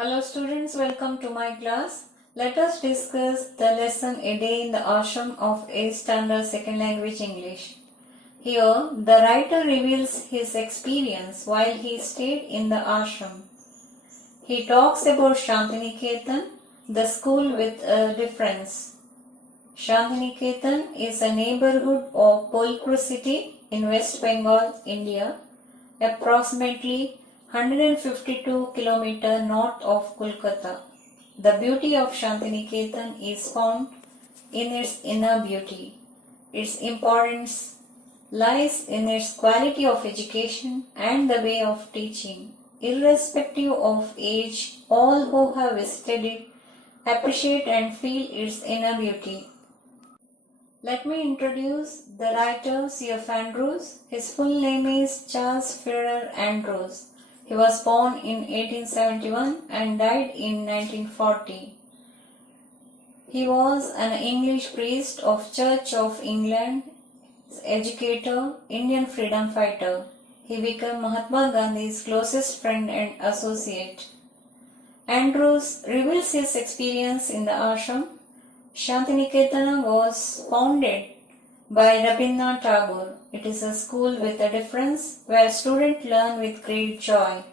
Hello students, welcome to my class. Let us discuss the lesson A Day in the Ashram of 8th Standard Second Language English. Here, the writer reveals his experience while he stayed in the ashram. He talks about Shantiniketan, the school with a difference. Shantiniketan is a neighborhood of Bolpur city in West Bengal, India, approximately 152 km north of Kolkata. The beauty of Shantiniketan is found in its inner beauty. Its importance lies in its quality of education and the way of teaching. Irrespective of age, all who have visited it appreciate and feel its inner beauty. Let me introduce the writer C.F. Andrews. His full name is Charles Ferrer Andrews. He was born in 1871 and died in 1940. He was an English priest of Church of England, educator, Indian freedom fighter. He became Mahatma Gandhi's closest friend and associate. Andrews reveals his experience in the ashram. Shantiniketan was founded by Rabindranath Tagore. It is a school with a difference where students learn with great joy.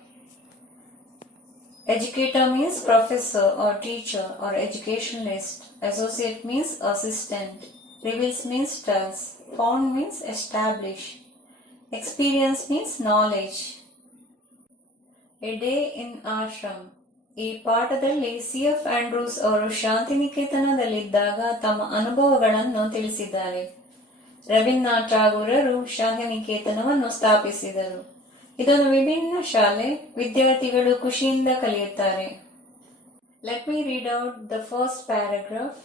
Educator means professor or teacher or educationalist. Associate means assistant. Reveals means tells. Found means establish. Experience means knowledge. A day in ashram. ಈ ಪಾಠದಲ್ಲಿ C F. Andrews ಅವರು ಶಾಂತಿನಿಕೇತನದಲ್ಲಿದ್ದಾಗ ತಮ್ಮ ಅನುಭವಗಳನ್ನು ತಿಳಿಸಿದ್ದಾರೆ. ರವೀಂದ್ರನಾಥ್ ಟಾಗೂರರು ಶಾಂತಿನಿಕೇತನವನ್ನು ಸ್ಥಾಪಿಸಿದರು. ಇದೊಂದು ವಿಭಿನ್ನ ಶಾಲೆ. ವಿದ್ಯಾರ್ಥಿಗಳು ಖುಷಿಯಿಂದ ಕಲಿಯುತ್ತಾರೆ. Let me read out the first paragraph.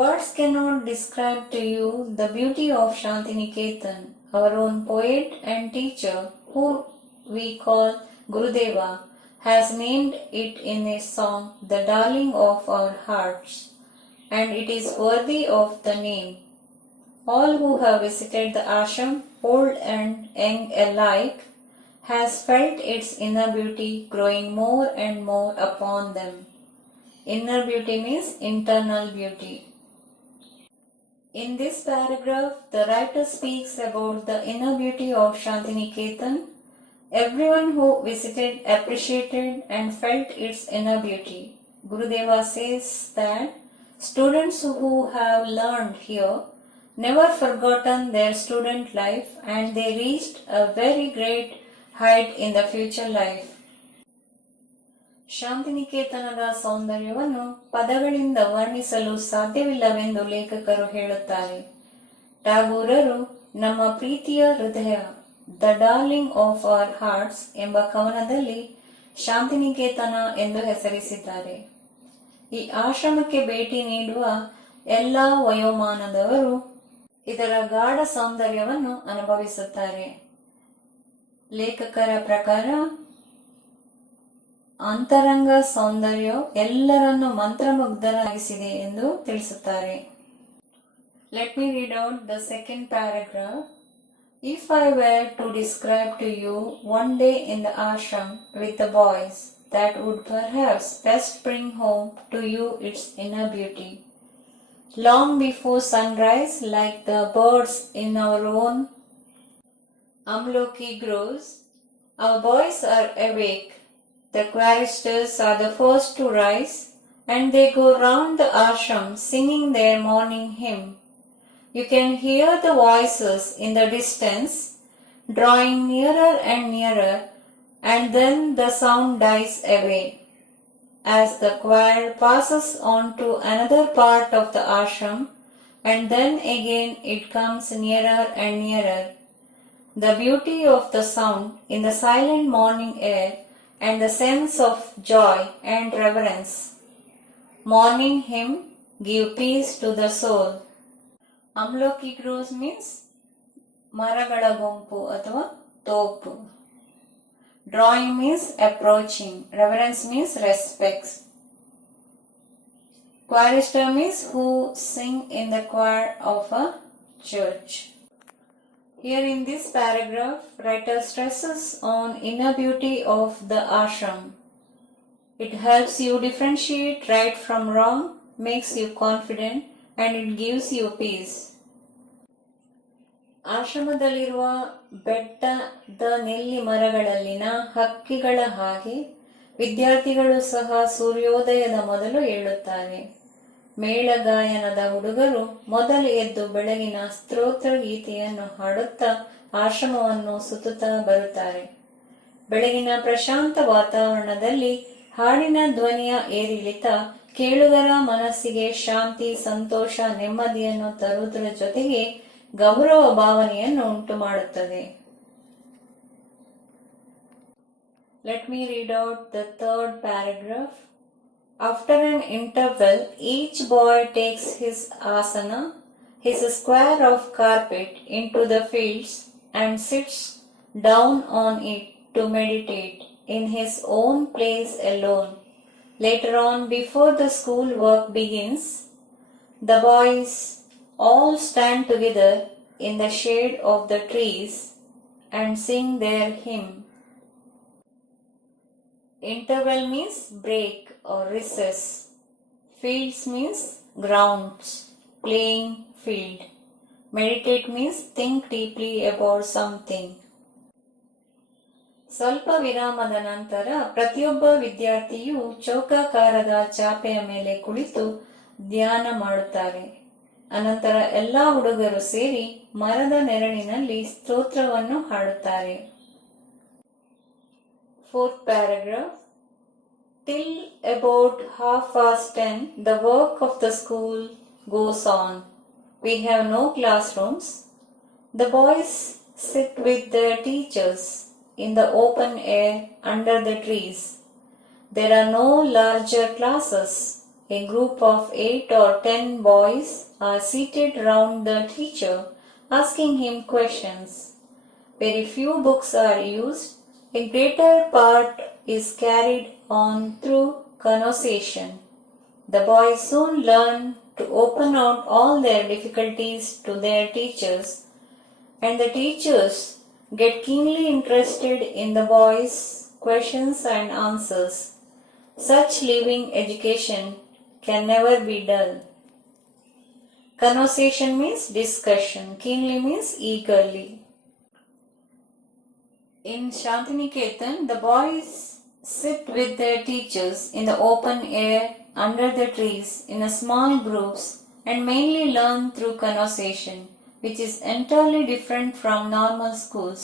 Words cannot describe to you the beauty of Shantiniketan. Our own poet and teacher, who we call Gurudeva, has named it in a song, the darling of our hearts, and it is worthy of the name. All who have visited the ashram, old and young alike, has felt its inner beauty growing more and more upon them. Inner beauty means internal beauty. In this paragraph, the writer speaks about the inner beauty of Shantiniketan. Everyone who visited appreciated and felt its inner beauty. Gurudeva says that students who have learned here never forgotten their student life and they reached a very great height in the future life. ಶಾಂತಿನಿಕೇತನದ ಸೌಂದರ್ಯವನ್ನು ಪದಗಳಿಂದ ವರ್ಣಿಸಲು ಸಾಧ್ಯವಿಲ್ಲವೆಂದು ಲೇಖಕರು ಹೇಳುತ್ತಾರೆ. ಟಾಗೂರರು ನಮ್ಮ ಪ್ರೀತಿಯ ಹೃದಯ, the darling of our arts ಎಂಬ ಕವನದಲ್ಲಿ ಶಾಂತಿನಿಕೇತನ ಎಂದು ಹೆಸರಿಸಿದ್ದಾರೆ. ಈ ಆಶ್ರಮಕ್ಕೆ ಭೇಟಿ ನೀಡುವ ಎಲ್ಲಾ ವಯೋಮಾನದವರು ಇದರ ಗಾಢ ಸೌಂದರ್ಯವನ್ನು ಅನುಭವಿಸುತ್ತಾರೆ. ಲೇಖಕರ ಪ್ರಕಾರ ಅಂತರಂಗ ಸೌಂದರ್ಯ ಎಲ್ಲರನ್ನು ಮಂತ್ರಮುಗ್ಧರಾಗಿಸಿದೆ ಎಂದು ತಿಳಿಸುತ್ತಾರೆ. Let me read out the second paragraph. If I were to describe to you one day in the ashram with the boys, that would perhaps best bring home to you its inner beauty. Long before sunrise, like the birds in our own amloki groves, our boys are awake. The choristers are the first to rise, and they go round the ashram singing their morning hymn. You can hear the voices in the distance, drawing nearer and nearer, and then the sound dies away. As the choir passes on to another part of the ashram, and then again it comes nearer and nearer. The beauty of the sound in the silent morning air and the sense of joy and reverence. Morning hymn give peace to the soul. Amloki groves means ಮರಗಳ ಗುಂಪು ಅಥವಾ ತೋಪು. Drawing means approaching. Reverence means respect. Chorister means who sing in the choir of a church. Here in this paragraph, writer stresses on inner beauty of the ashram. It helps you differentiate right from wrong, makes you confident, and it gives you peace. ಆಶ್ರಮದಲ್ಲಿರುವ ಬೆಟ್ಟದ ನೆಲ್ಲಿ ಮರಗಳಲ್ಲಿನ ಹಕ್ಕಿಗಳ ಹಾಗೆ ವಿದ್ಯಾರ್ಥಿಗಳು ಸಹ ಸೂರ್ಯೋದಯದ ಮೊದಲು ಏಳುತ್ತಾರೆ. ಮೇಳಗಾಯನದ ಹುಡುಗರು ಮೊದಲು ಎದ್ದು ಬೆಳಗಿನ ಸ್ತೋತ್ರ ಗೀತೆಯನ್ನು ಹಾಡುತ್ತಾ ಆಶ್ರಮವನ್ನು ಸುತ್ತುತ್ತಾ ಬರುತ್ತಾರೆ. ಬೆಳಗಿನ ಪ್ರಶಾಂತ ವಾತಾವರಣದಲ್ಲಿ ಹಾಡಿನ ಧ್ವನಿಯ ಏರಿಳಿತ ಕೇಳುಗರ ಮನಸ್ಸಿಗೆ ಶಾಂತಿ, ಸಂತೋಷ, ನೆಮ್ಮದಿಯನ್ನು ತರುವುದರ ಜೊತೆಗೆ ಗೌರವ ಭಾವನೆಯನ್ನು ಉಂಟು ಮಾಡುತ್ತದೆ. Let me read out the third paragraph. After an interval, each boy takes his asana, his square of carpet, into the fields and sits down on it to meditate in his own place alone. Later on, before the school work begins, the boys all stand together in the shade of the trees and sing their hymn. Interval means break or recess. Fields means grounds, playing field. Meditate means think deeply about something. ಸ್ವಲ್ಪ ವಿರಾಮದ ನಂತರ ಪ್ರತಿಯೊಬ್ಬ ವಿದ್ಯಾರ್ಥಿಯು ಚೌಕಾಕಾರದ ಚಾಪೆಯ ಮೇಲೆ ಕುಳಿತು ಧ್ಯಾನ ಮಾಡುತ್ತಾರೆ. ಅನಂತರ ಎಲ್ಲಾ ಹುಡುಗರು ಸೇರಿ ಮರದ ನೆರಳಿನಲ್ಲಿ ಸ್ತೋತ್ರವನ್ನು ಹಾಡುತ್ತಾರೆ. Fourth paragraph. Till about 10:30, the work of the school goes on. We have no classrooms. The boys sit with their teachers in the open air under the trees. There are no larger classes. A group of 8 or 10 boys are seated round the teacher, asking him questions. Very few books are used. A greater part is carried on through conversation. The boys soon learn to open out all their difficulties to their teachers, and the teachers get keenly interested in the boys' questions and answers. Such living education can never be dull. Conversation means discussion. Keenly means eagerly. In Shantiniketan, the boys sit with their teachers in the open air under the trees in a small groups and mainly learn through conversation, which is entirely different from normal schools.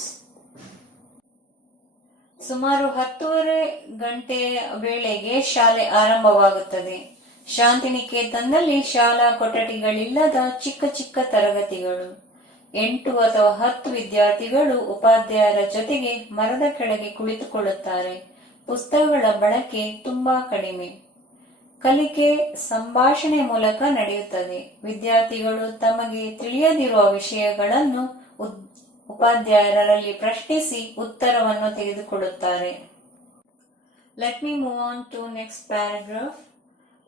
ಸುಮಾರು 10:30 ಗಂಟೆಯ ವೇಳೆಗೆ ಶಾಲೆ ಆರಂಭವಾಗುತ್ತದೆ. ಶಾಂತಿನಿಕೇತನದಲ್ಲಿ ಶಾಲಾ ಕೊಠಡಿಗಳಿಲ್ಲದ ಚಿಕ್ಕ ಚಿಕ್ಕ ತರಗತಿಗಳು. 8 ಅಥವಾ 10 ವಿದ್ಯಾರ್ಥಿಗಳು ಉಪಾಧ್ಯಾಯರ ಜೊತೆಗೆ ಮರದ ಕೆಳಗೆ ಕುಳಿತುಕೊಳ್ಳುತ್ತಾರೆ. ಪುಸ್ತಕಗಳ ಬಳಕೆ ತುಂಬಾ ಕಡಿಮೆ. ಕಲಿಕೆ ಸಂಭಾಷಣೆ ಮೂಲಕ ನಡೆಯುತ್ತದೆ. ವಿದ್ಯಾರ್ಥಿಗಳು ತಮಗೆ ತಿಳಿಯದಿರುವ ವಿಷಯಗಳನ್ನು ಉಪಾಧ್ಯಾಯರಲ್ಲಿ ಪ್ರಶ್ನಿಸಿ ಉತ್ತರವನ್ನು ತೆಗೆದುಕೊಳ್ಳುತ್ತಾರೆ. Let me move on to next paragraph.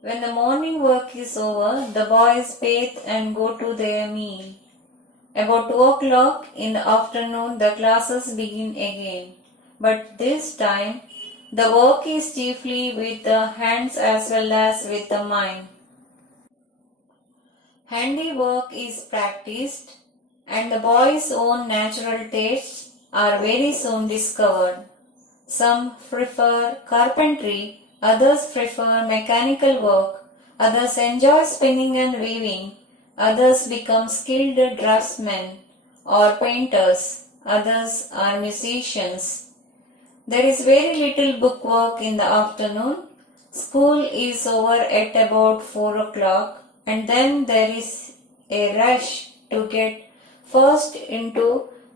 When the morning work is over, the boys bathe and go to their meal. About 2 o'clock in the afternoon, the classes begin again. But this time, the work is chiefly with the hands as well as with the mind. Handiwork is practiced, and the boys' own natural tastes are very soon discovered. Some prefer carpentry, others prefer mechanical work, others enjoy spinning and weaving, others become skilled draftsmen or painters, others are musicians. There is very little bookwork in the afternoon. School is over at about 4 o'clock, and then there is a rush to get first into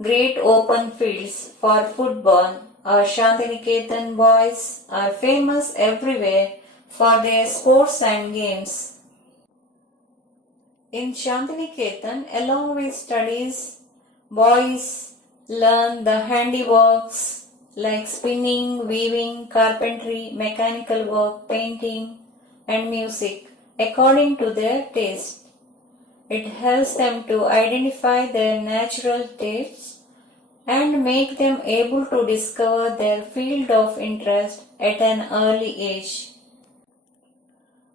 great open fields for football. Our Shantiniketan boys are famous everywhere for their sports and games. In Shantiniketan, along with studies, boys learn the handiworks like spinning, weaving, carpentry, mechanical work, painting, and music according to their taste. It helps them to identify their natural tastes and make them able to discover their field of interest at an early age.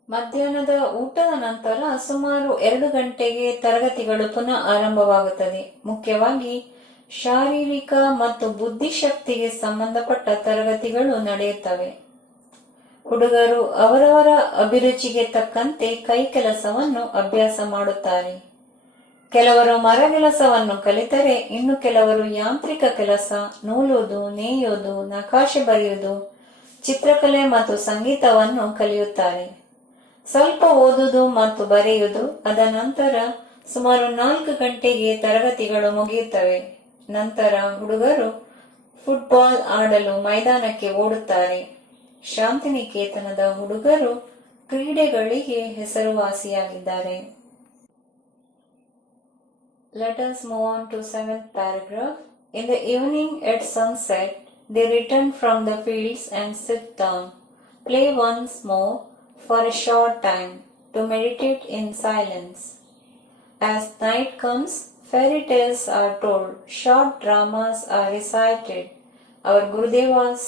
ಮಧ್ಯಾಹ್ನದ ಊಟದ ನಂತರ ಸುಮಾರು 2 ಗಂಟೆಗೆ ತರಗತಿಗಳು ಪುನಃ ಆರಂಭವಾಗುತ್ತದೆ. ಮುಖ್ಯವಾಗಿ ಶಾರೀರಿಕ ಮತ್ತು ಬುದ್ಧಿಶಕ್ತಿಗೆ ಸಂಬಂಧಪಟ್ಟ ತರಗತಿಗಳು ನಡೆಯುತ್ತವೆ. ಹುಡುಗರು ಅವರವರ ಅಭಿರುಚಿಗೆ ತಕ್ಕಂತೆ ಕೈ ಕೆಲಸವನ್ನು ಅಭ್ಯಾಸ ಮಾಡುತ್ತಾರೆ. ಕೆಲವರು ಮರಗೆಲಸವನ್ನು ಕಲಿತರೆ ಇನ್ನು ಕೆಲವರು ಯಾಂತ್ರಿಕ ಕೆಲಸ, ನೂಲುವುದು, ನೇಯುವುದು, ನಕಾಶೆ ಬರೆಯುವುದು, ಚಿತ್ರಕಲೆ ಮತ್ತು ಸಂಗೀತವನ್ನು ಕಲಿಯುತ್ತಾರೆ. ಸ್ವಲ್ಪ ಓದುವುದು ಮತ್ತು ಬರೆಯುವುದು. ಅದ ನಂತರ ಸುಮಾರು 4 ಗಂಟೆಗೆ ತರಗತಿಗಳು ಮುಗಿಯುತ್ತವೆ. ನಂತರ ಹುಡುಗರು ಫುಟ್ಬಾಲ್ ಆಡಲು ಮೈದಾನಕ್ಕೆ ಓಡುತ್ತಾರೆ. ಶಾಂತಿನಿಕೇತನದ ಹುಡುಗರು ಕ್ರೀಡೆಗಳಿಗೆ ಹೆಸರುವಾಸಿಯಾಗಿದ್ದಾರೆ. Let us move on to 7th paragraph. In the evening at sunset, they return from the fields and sit down, play once more for a short time, to meditate in silence. As night comes, fairy tales are told, short dramas are recited, our Gurudeva's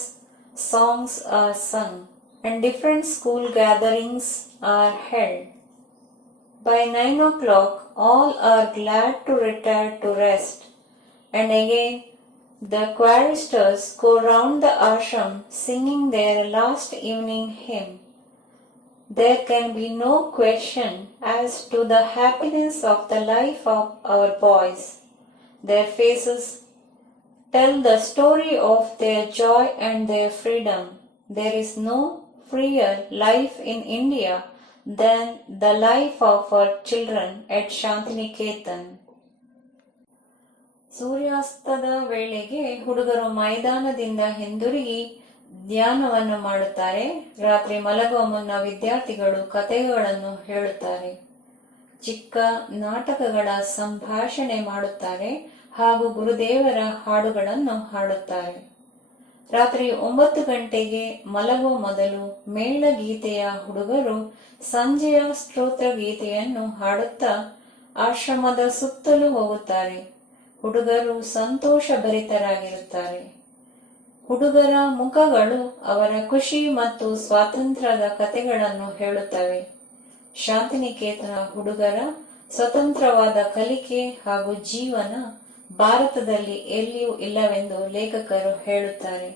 songs are sung, and different school gatherings are held. By 9 o'clock, all are glad to retire to rest, and again the choristers go round the ashram singing their last evening hymn. There can be no question as to the happiness of the life of our boys. Their faces tell the story of their joy and their freedom. There is no freer life in India than the life of our children at Shantiniketan. ಸೂರ್ಯಾಸ್ತದ ವೇಳೆಗೆ ಹುಡುಗರು ಮೈದಾನದಿಂದ ಹಿಂದಿರುಗಿ ಧ್ಯಾನವನ್ನು ಮಾಡುತ್ತಾರೆ. ರಾತ್ರಿ ಮಲಗುವ ಮುನ್ನ ವಿದ್ಯಾರ್ಥಿಗಳು ಕಥೆಗಳನ್ನು ಹೇಳುತ್ತಾರೆ, ಚಿಕ್ಕ ನಾಟಕಗಳ ಸಂಭಾಷಣೆ ಮಾಡುತ್ತಾರೆ ಹಾಗೂ ಗುರುದೇವರ ಹಾಡುಗಳನ್ನು ಹಾಡುತ್ತಾರೆ. ರಾತ್ರಿ 9 ಗಂಟೆಗೆ ಮಲಗುವ ಮೊದಲು ಮೇಳಗೀತೆಯ ಹುಡುಗರು ಸಂಜೆಯ ಸ್ತೋತ್ರ ಗೀತೆಯನ್ನು ಹಾಡುತ್ತಾ ಆಶ್ರಮದ ಸುತ್ತಲೂ ಹೋಗುತ್ತಾರೆ. ಹುಡುಗರು ಸಂತೋಷಭರಿತರಾಗಿರುತ್ತಾರೆ. ಹುಡುಗರ ಮುಖಗಳು ಅವರ ಖುಷಿ ಮತ್ತು ಸ್ವಾತಂತ್ರ್ಯದ ಕಥೆಗಳನ್ನು ಹೇಳುತ್ತವೆ. ಶಾಂತಿನಿಕೇತನ ಹುಡುಗರ ಸ್ವತಂತ್ರವಾದ ಕಲಿಕೆ ಹಾಗೂ ಜೀವನ ಭಾರತದಲ್ಲಿ ಎಲ್ಲಿಯೂ ಇಲ್ಲವೆಂದು ಲೇಖಕರು ಹೇಳುತ್ತಾರೆ.